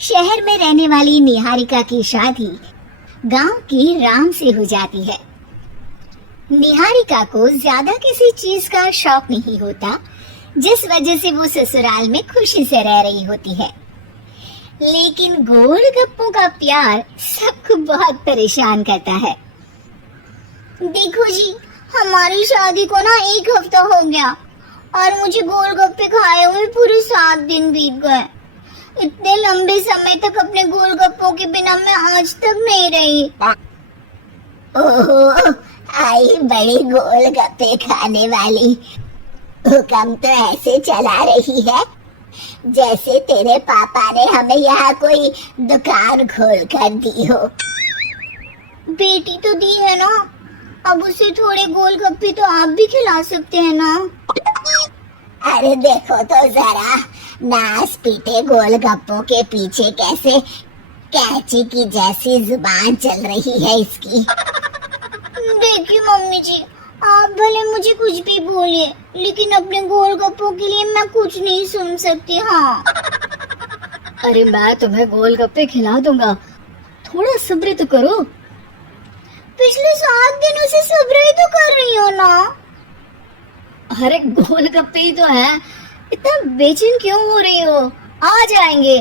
शहर में रहने वाली निहारिका की शादी गांव के राम से हो जाती है। निहारिका को ज्यादा किसी चीज का शौक नहीं होता, जिस वजह से वो ससुराल में खुशी से रह रही होती है। लेकिन गोलगप्पों का प्यार सबको बहुत परेशान करता है। देखो जी, हमारी शादी को ना 1 हफ्ता हो गया और मुझे गोलगप्पे खाए हुए पूरे 7 दिन बीत गए। इतने लंबे समय तक अपने गोलगप्पों के बिना मैं आज तक नहीं रही। ओहो, आई बड़ी गोलगप्पे खाने वाली। हुक्म तो ऐसे चला रही है जैसे तेरे पापा ने हमें यहाँ कोई दुकान खोल कर दी हो। बेटी तो दी है ना, अब उसे थोड़े गोलगप्पे तो आप भी खिला सकते हैं ना। अरे देखो तो जरा, नास पीटे गोलगप्पों के पीछे कैसे कैंची की जैसी जुबान चल रही है इसकी। देखिए मम्मी जी, आप भले मुझे कुछ भी बोलिए, लेकिन अपने गोलगप्पों के लिए मैं कुछ नहीं सुन सकती। हाँ। अरे मैं तुम्हें गोलगप्पे खिला दूंगा, थोड़ा सब्र तो करो। पिछले 7 दिनों से सब्र ही तो कर रही हो ना। अरे गोलगप्पे ही तो है, इतना बेचैन क्यों हो रही हो? आ जाएंगे।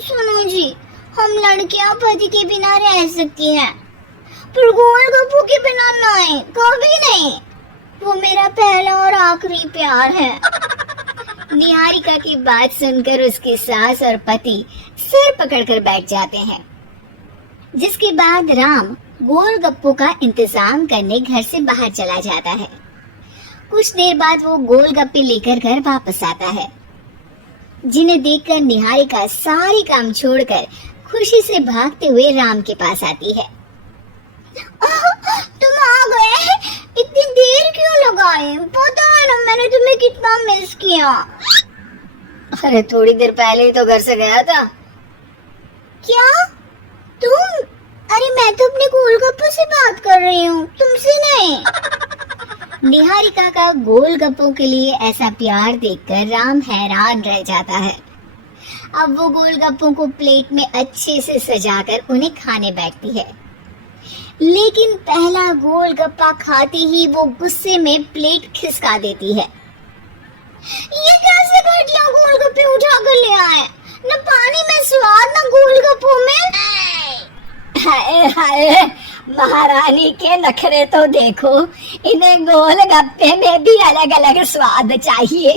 सुनो जी, हम लड़कियां पति के बिना रह सकती हैं, पर गोलगप्पों के बिना नहीं, कभी नहीं। वो मेरा पहला और आखिरी प्यार है। निहारिका की बात सुनकर उसकी सास और पति सिर पकड़कर बैठ जाते हैं। जिसके बाद राम गोलगप्पों का इंतजाम करने घर से बाहर चला जाता है। कुछ देर बाद वो गोलगप्पे लेकर घर वापस आता है, जिन्हें देखकर निहारिका सारे काम छोड़कर खुशी से भागते हुए राम के पास आती है। तुम आ गए, इतनी देर क्यों लगाई? पता है ना मैंने तुम्हें कितना मिस किया। अरे थोड़ी देर पहले ही तो घर से गया था। क्या तुम? अरे मैं तो अपने गोलगप्पों से बात कर रही हूँ, तुमसे नहीं। निहारिका का गोलगप्पों के लिए ऐसा प्यार देखकर राम हैरान रह जाता है। अब वो गोलगप्पों को प्लेट में अच्छे से सजाकर उन्हें खाने बैठती है, लेकिन पहला गोलगप्पा खाते ही वो गुस्से में प्लेट खिसका देती है। ये कैसे घटिया गोलगप्पे उठा कर ले आए? न पानी में स्वाद, न गोलगप्पों में। हाय हाय, महारानी के नखरे तो देखो, इन्हें गोलगप्पे में भी अलग अलग स्वाद चाहिए।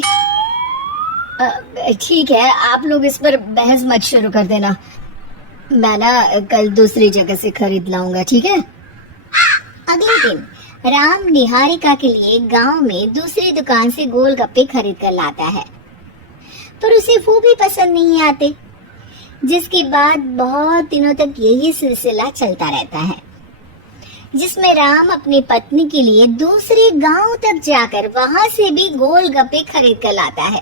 ठीक है, आप लोग इस पर बहस मत शुरू कर देना, मैं ना कल दूसरी जगह से खरीद लाऊंगा, ठीक है? अगले दिन राम निहारिका के लिए गांव में दूसरी दुकान से गोलगप्पे खरीद कर लाता है, पर उसे वो भी पसंद नहीं आते। जिसके बाद बहुत दिनों तक यही सिलसिला चलता रहता है, जिसमें राम अपनी पत्नी के लिए दूसरे गांव तक जाकर वहां से भी गोलगप्पे खरीद कर लाता है।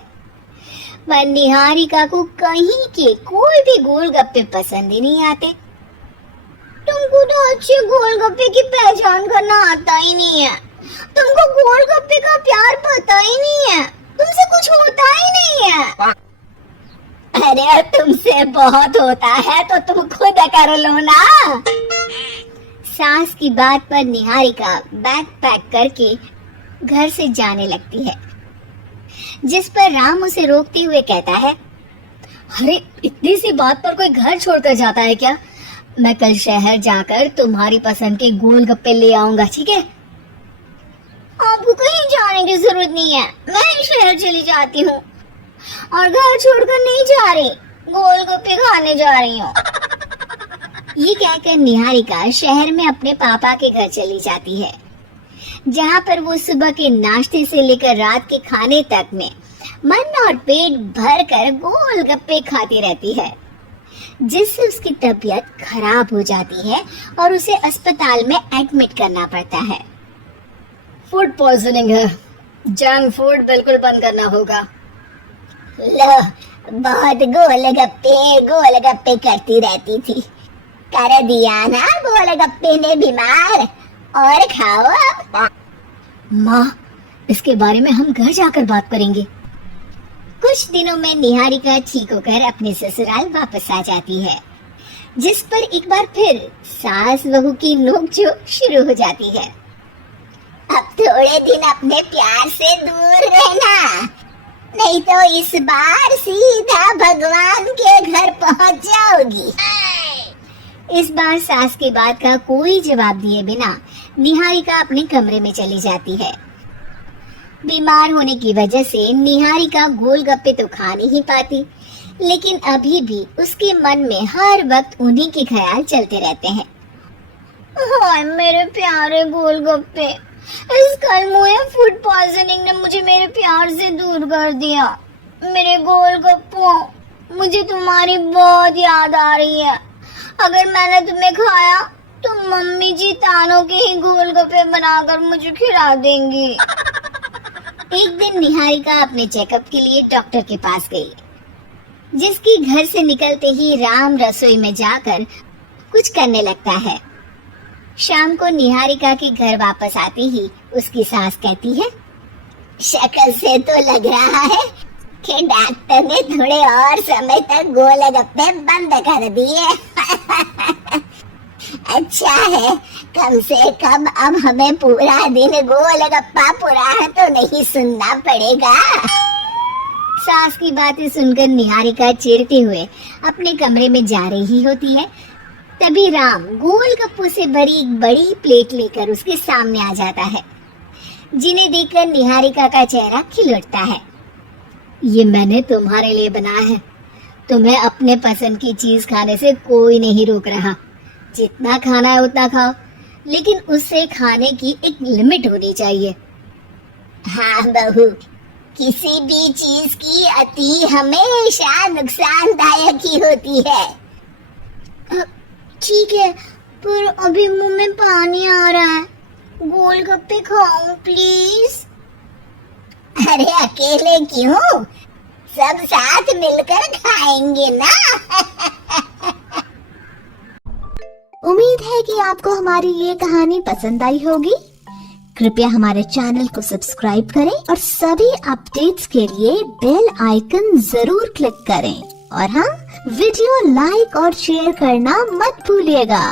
पर निहारिका को कहीं के कोई भी गोलगप्पे पसंद ही नहीं आते। तुमको तो अच्छे गोलगप्पे की पहचान करना आता ही नहीं है। तुमको गोलगप्पे का प्यार पता ही नहीं है, तुमसे कुछ होता ही नहीं है। अरे तुमसे बहुत होता है तो तुम खुद कर लो ना। सास की बात पर निहारिका बैग पैक करके घर से जाने लगती है, जिस पर राम उसे रोकते हुए कहता है, अरे इतनी सी बात पर कोई घर छोड़कर जाता है क्या? मैं कल शहर जाकर तुम्हारी पसंद के गोलगप्पे ले आऊंगा, ठीक है? आपको कहीं जाने की जरूरत नहीं है, मैं ही शहर चली जाती हूँ और घर छोड़कर नहीं जा रही, गोलगप्पे खाने जा रही हूँ। ये कहकर निहारिका शहर में अपने पापा के घर चली जाती है, जहाँ पर वो सुबह के नाश्ते से लेकर रात के खाने तक में मन और पेट भर कर गोलगप्पे खाती रहती है, जिससे उसकी तबीयत खराब हो जाती है और उसे अस्पताल में एडमिट करना पड़ता है। फूड पॉइजनिंग है, जंक फूड बिल्कुल बंद करना होगा। लो, बहुत गोलगप्पे करती रहती थी, कर दिया ना गोलगप्पे ने बीमार, और खाओ अब। माँ, इसके बारे में हम घर जाकर बात करेंगे। कुछ दिनों में निहारिका ठीक होकर अपने ससुराल वापस आ जाती है, जिस पर एक बार फिर सास बहू की नोकझोंक शुरू हो जाती है। अब थोड़े दिन अपने प्यार से दूर रहना, नहीं तो इस बार सीधा भगवान के घर पहुंच जाओगी। इस बार सास की बात का कोई जवाब दिए बिना निहारिका अपने कमरे में चली जाती है। बीमार होने की वजह से निहारिका गोलगप्पे तो खा नहीं पाती, लेकिन अभी भी उसके मन में हर वक्त उन्हीं के ख्याल चलते रहते हैं। हाय मेरे प्यारे गोलगप्पे, इस कल मुझे फूड पॉइजनिंग ने मुझे मेरे प्यार से दूर कर दिया। मेरे गोलगप्पों, मुझे तुम्हारी बहुत याद आ रही है। अगर मैंने तुम्हें खाया तो मम्मी जी तानों के ही गोलगप्पे बनाकर मुझे खिला देंगी। एक दिन निहारिका अपने चेकअप के लिए डॉक्टर के पास गई, जिसकी घर से निकलते ही राम रसोई में जाकर कुछ करने लगता है। शाम को निहारिका के घर वापस आते ही उसकी सास कहती है, शक्ल से तो लग रहा है कि डॉक्टर ने थोड़े और समय तक गोलगप्पे बंद कर दिए। अच्छा है, कम से कम अब हमें पूरा दिन गोलगप्पा पुराण तो नहीं सुनना पड़ेगा। सास की बातें सुनकर निहारिका चिढ़ते हुए अपने कमरे में जा रही होती है। तभी राम गोलगप्पों से भरी एक बड़ी प्लेट लेकर उसके सामने आ जाता है, जिन्हें देखकर निहारिका का चेहरा खिल उठता है। ये मैंने तुम्हारे लिए बनाया है। तुम्हें अपने पसंद की चीज खाने से कोई नहीं रोक रहा। जितना खाना है उतना खाओ, लेकिन उससे खाने की एक लिमिट होनी चाहिए। हाँ बहू, किसी भी चीज की अति हमेशा नुकसानदायक ही होती है। ठीक है, पर अभी मुंह में पानी आ रहा है। गोलगप्पे खाओ प्लीज। अरे अकेले क्यों, सब साथ मिलकर खाएंगे ना। उम्मीद है कि आपको हमारी ये कहानी पसंद आई होगी। कृपया हमारे चैनल को सब्सक्राइब करें और सभी अपडेट्स के लिए बेल आइकन जरूर क्लिक करें। और हाँ, वीडियो लाइक और शेयर करना मत भूलिएगा।